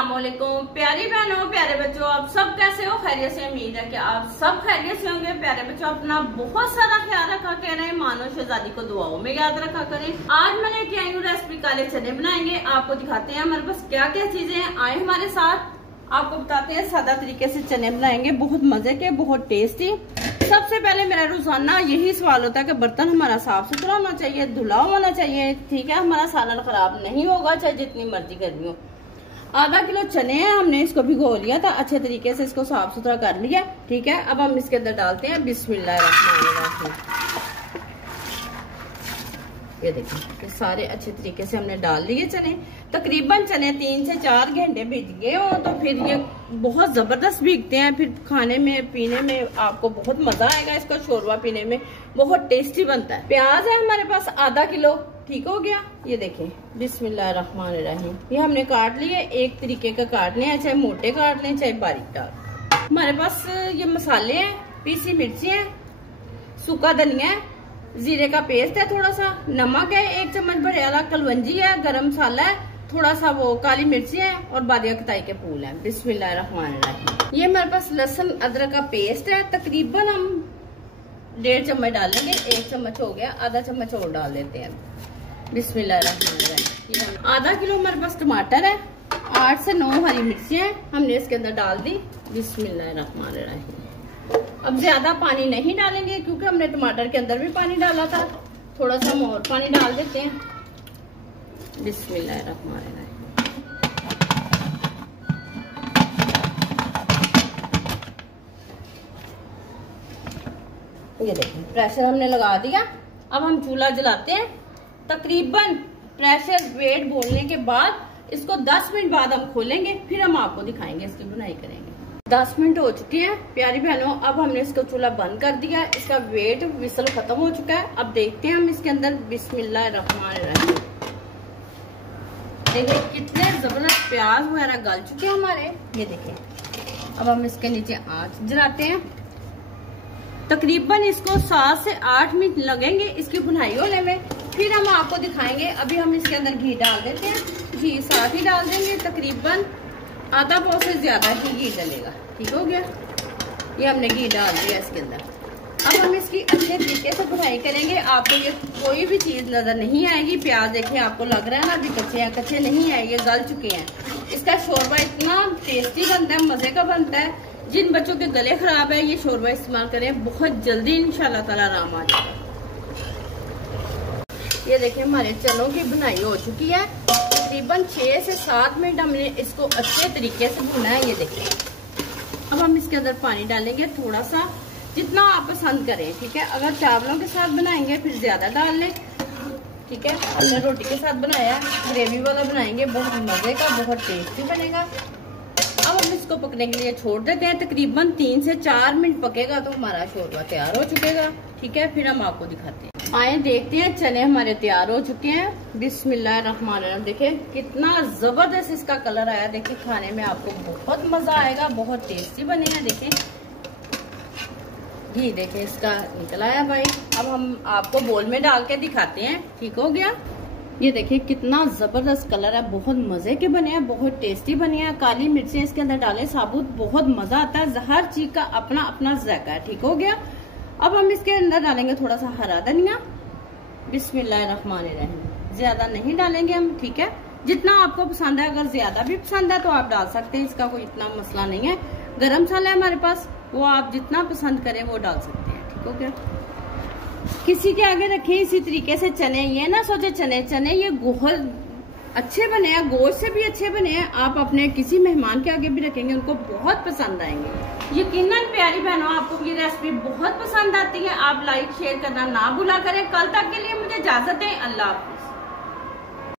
अस्सलामुअलैकुम प्यारी बहनों प्यारे बच्चों, आप सब कैसे हो? खैरियत से? उम्मीद है कि आप सब खैरियत से होंगे। प्यारे बच्चों, अपना बहुत सारा ख्याल रखा करें, मानो शहजादी को दुआओं में याद रखा करें। आज मैं लेके आई हूँ रेसिपी काले चने बनाएंगे। आपको दिखाते हैं हमारे पास क्या क्या चीजें हैं, आए हमारे साथ। आपको बताते हैं सादा तरीके से चने बनाएंगे, बहुत मजे के, बहुत टेस्टी। सबसे पहले मेरा रोजाना यही सवाल होता है कि बर्तन हमारा साफ सुथरा होना चाहिए, धुला होना चाहिए, ठीक है, हमारा सालन खराब नहीं होगा, चाहे जितनी मर्जी गर्मी हो। आधा किलो चने हैं, हमने इसको भिगो लिया था, अच्छे तरीके से इसको साफ सुथरा कर लिया, ठीक है। अब हम इसके अंदर डालते हैं बिस्मिल्लाहिर्रहमानिर्रहीम। ये देखिए कि सारे अच्छे तरीके से हमने डाल लिए चने। तकरीबन चने 3 से 4 घंटे भीग गए हो तो फिर ये बहुत जबरदस्त भीगते हैं, फिर खाने में पीने में आपको बहुत मजा आएगा। इसका शोरबा पीने में बहुत टेस्टी बनता है। प्याज है हमारे पास आधा किलो, ठीक हो गया। ये देखें बिस्मिल्लाहिर्रहमानिर्रहीम, ये हमने काट लिए। एक तरीके का काटने हैं, चाहे मोटे काट लें चाहे बारीक काट। हमारे पास ये मसाले हैं, पीसी मिर्ची है, सूखा धनिया है, जीरे का पेस्ट है, थोड़ा सा नमक है, 1 चम्मच भरे वाला कलवंजी है, गरम मसाला है, थोड़ा सा वो काली मिर्ची है और बादिया कताई के फूल है। बिस्मिल्लाहिर्रहमानिर्रहीम। ये हमारे पास लहसुन अदरक का पेस्ट है, तकरीबन हम 1.5 चम्मच डालेंगे। 1 चम्मच हो गया, आधा चम्मच और डाल देते हैं। बिस्मिल्लाहिर्रहमानिर्रहीम। आधा किलो हमारे पास टमाटर है, 8 से 9 हरी मिर्ची है, हमने इसके अंदर डाल दी। बिस्मिल्लाहिर्रहमानिर्रहीम। अब ज्यादा पानी नहीं डालेंगे क्योंकि हमने टमाटर के अंदर भी पानी डाला था, थोड़ा सा और पानी डाल देते हैं। बिस्मिल्लाहिर्रहमानिर्रहीम। ये देखिए प्रेशर हमने लगा दिया। अब हम चूल्हा जलाते हैं। तकरीबन प्रेशर वेट बोलने के बाद इसको 10 मिनट बाद हम खोलेंगे, फिर हम आपको दिखाएंगे, इसकी बुनाई करेंगे। 10 मिनट हो चुके हैं प्यारी बहनों। अब हमने इसको चूल्हा बंद कर दिया, इसका वेट विसल खत्म हो चुका है। अब देखते हैं हम इसके अंदर। बिस्मिल्लाहिर्रहमानिर्रहीम। देखिए कितने जबरदस्त प्याज वगैरह गल चुके हैं हमारे। ये देखिए अब हम इसके नीचे आंच जलाते हैं। तकरीबन इसको 7 से 8 मिनट लगेंगे इसकी बुनाई होने में, फिर हम आपको दिखाएंगे। अभी हम इसके अंदर घी डाल देते हैं, घी साथ ही डाल देंगे, तकरीबन आधा पाव से ज्यादा ही घी डलेगा, ठीक हो गया। ये हमने घी डाल दिया इसके अंदर। अब हम इसकी अच्छे तरीके से बुनाई करेंगे। आपको ये कोई भी चीज नजर नहीं आएगी। प्याज देखिए, आपको लग रहा है ना अभी कच्चे हैं, कच्चे नहीं है, ये गल चुके हैं। इसका शोरबा इतना टेस्टी बनता है, मजे का बनता है। जिन बच्चों के गले खराब है ये शोरबा इस्तेमाल करें, बहुत जल्दी इंशाल्लाह ताला आराम आ जाएगा। ये देखिए हमारे चनों की बुनाई हो चुकी है। तकरीबन 6 से 7 मिनट हमने इसको अच्छे तरीके से भुना है। ये देखिए अब हम इसके अंदर पानी डालेंगे, थोड़ा सा, जितना आप पसंद करें, ठीक है। अगर चावलों के साथ बनाएंगे फिर ज्यादा डाल लें, ठीक है। हमने रोटी के साथ बनाया, ग्रेवी वाला बनाएंगे, बहुत मजे का, बहुत टेस्टी बनेगा। अब हम इसको पकने के लिए छोड़ देते हैं। तकरीबन 3 से 4 मिनट पकेगा तो हमारा शोरबा तैयार हो चुकेगा, ठीक है। फिर हम आपको दिखाते हैं। आए देखते हैं, चने हमारे तैयार हो चुके हैं। बिस्मिल्लाहिर्रहमानिर्रहीम। देखिए कितना जबरदस्त इसका कलर आया। देखिए खाने में आपको बहुत मजा आएगा, बहुत टेस्टी बनेगा। देखिए घी देखिए इसका निकल आया भाई। अब हम आपको बोल में डाल के दिखाते हैं, ठीक हो गया। ये देखिए कितना जबरदस्त कलर है, बहुत मजे के बने हैं, बहुत टेस्टी बने हैं। काली मिर्चें इसके अंदर डालें साबुत, बहुत मजा आता है। हर चीज का अपना अपना जायका है, ठीक हो गया। अब हम इसके अंदर डालेंगे थोड़ा सा हरा धनिया। बिस्मिल्लाहिर्रहमानिर्रहीम। ज्यादा नहीं डालेंगे हम, ठीक है, जितना आपको पसंद है। अगर ज्यादा भी पसंद है तो आप डाल सकते हैं, इसका कोई इतना मसला नहीं है। गरम मसाला है हमारे पास, वो आप जितना पसंद करें वो डाल सकते हैं, ठीक हो गया। किसी के आगे रखे इसी तरीके से चने, ये ना सोचे चने ये बहुत अच्छे बने हैं, गोश्त से भी अच्छे बने हैं। आप अपने किसी मेहमान के आगे भी रखेंगे, उनको बहुत पसंद आएंगे। यकीनन प्यारी बहनों आपको ये रेसिपी बहुत पसंद आती है। आप लाइक शेयर करना ना भूला करें। कल तक के लिए मुझे इजाजत दें। अल्लाह हाफिज।